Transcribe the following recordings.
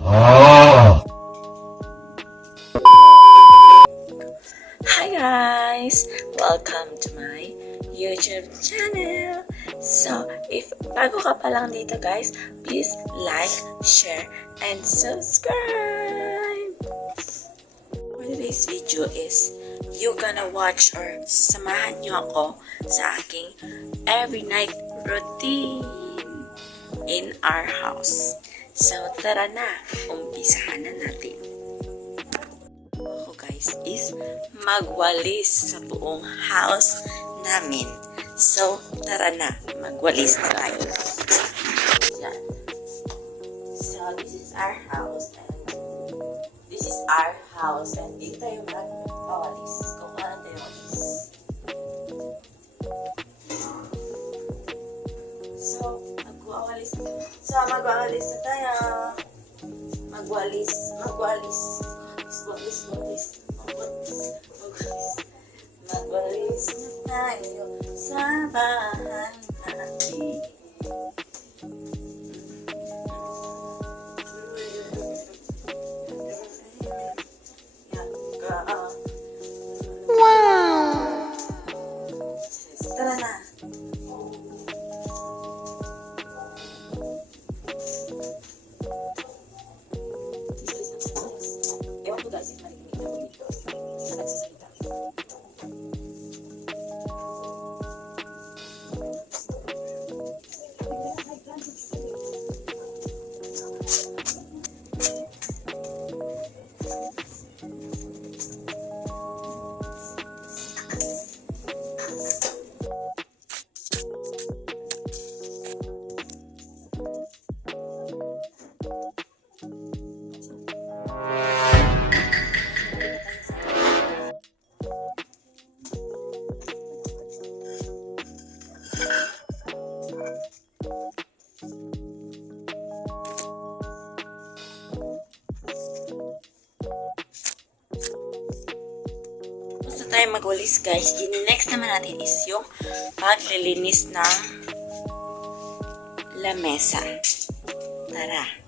Ah. Hi guys! Welcome to my YouTube channel! So, if bago ka pa lang dito guys, please like, share, and subscribe! For today's video is, you gonna watch or samahan nyo ako sa aking every night routine in our house. So, tara na! Umpisahan na natin. Ako guys is magwalis sa buong house namin. So, tara na. Magwalis na tayo. Yan. So, this is our house and dito tayo magwalis. Kukuha na tayo walis. So, magwawalis na tayo. Magwalis na tayo sa bahay natin. Wow! Tara na. Ewan ko guys, marinig ako dito sa nagsasalita. Basta tayo magwalis guys. Next naman natin is yung paglilinis ng lamesa. Tara.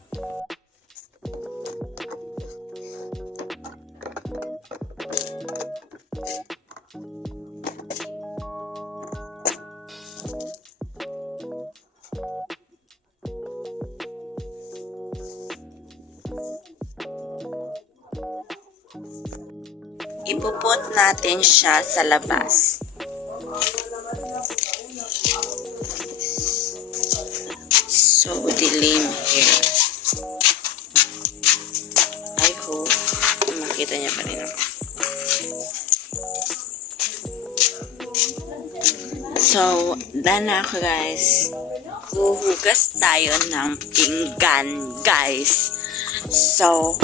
Ipuput natin siya sa labas. So dilim here. I hope makita niya pa rin ako. So, done na ako guys. Huhugas tayo ng pinggan guys. So,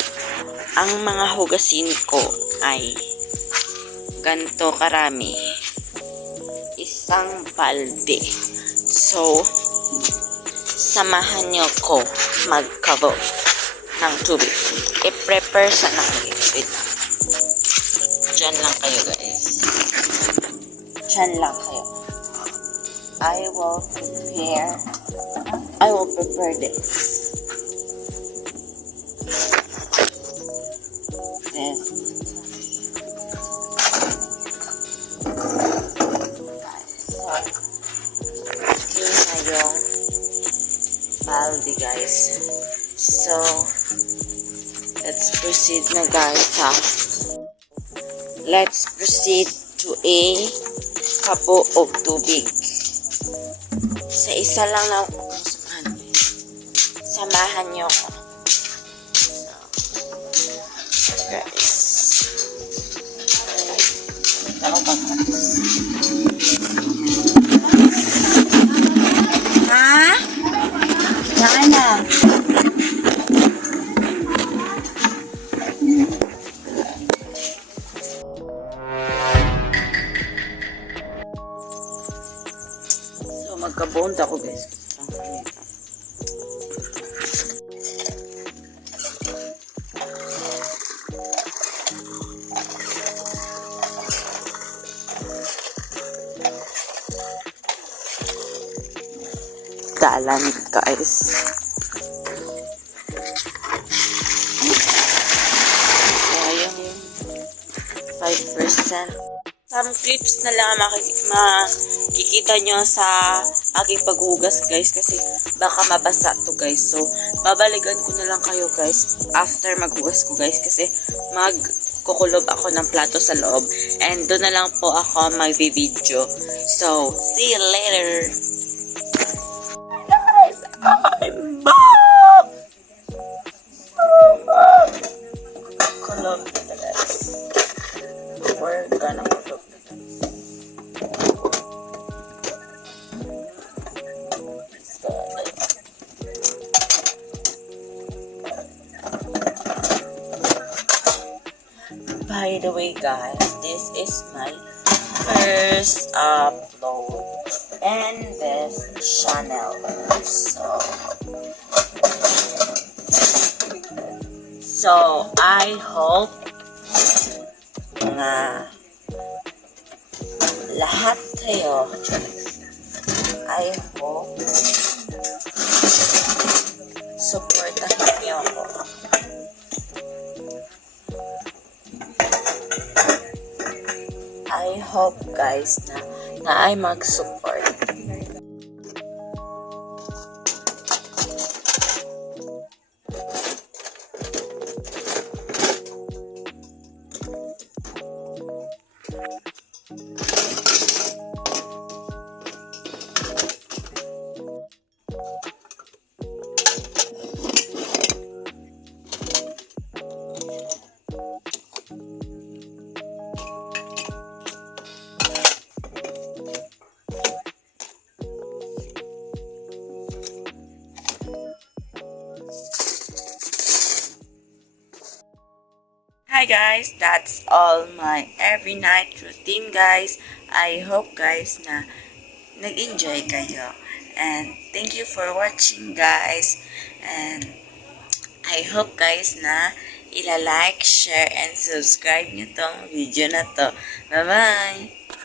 ang mga hugasin ko ay ganito karami. Isang balde. So, samahan nyo ko magkabo ng tubig. I-prepare sa namin. Wait lang. Diyan lang kayo guys. Diyan lang kayo. I will prepare this. Baldi guys. So, let's proceed na guys ha. Let's proceed to a kabo of tubig. Sa isa lang na samahan nyo ko. So, guys. Ha? Saan na? So, magkabond ako guys. Dalan guys. Some clips na lang makikita nyo sa aking paghugas guys kasi baka mabasa to guys. So, babalikan ko na lang kayo guys after maghugas ko guys kasi magkukulob ako ng plato sa loob and doon na lang po ako mag-video. So, see you later! Guys, I'm back! Kulob na guys. We're gonna kulob. By the way guys, this is my first upload in this channel. So I hope na lahat kayo, I hope supportahin niyo ako. I hope guys na ay mag-support. Hi guys, that's all my every night routine guys. I hope guys na nag-enjoy kayo. And thank you for watching guys. And I hope guys na ila-like, share, and subscribe nyo tong video na to. Bye-bye!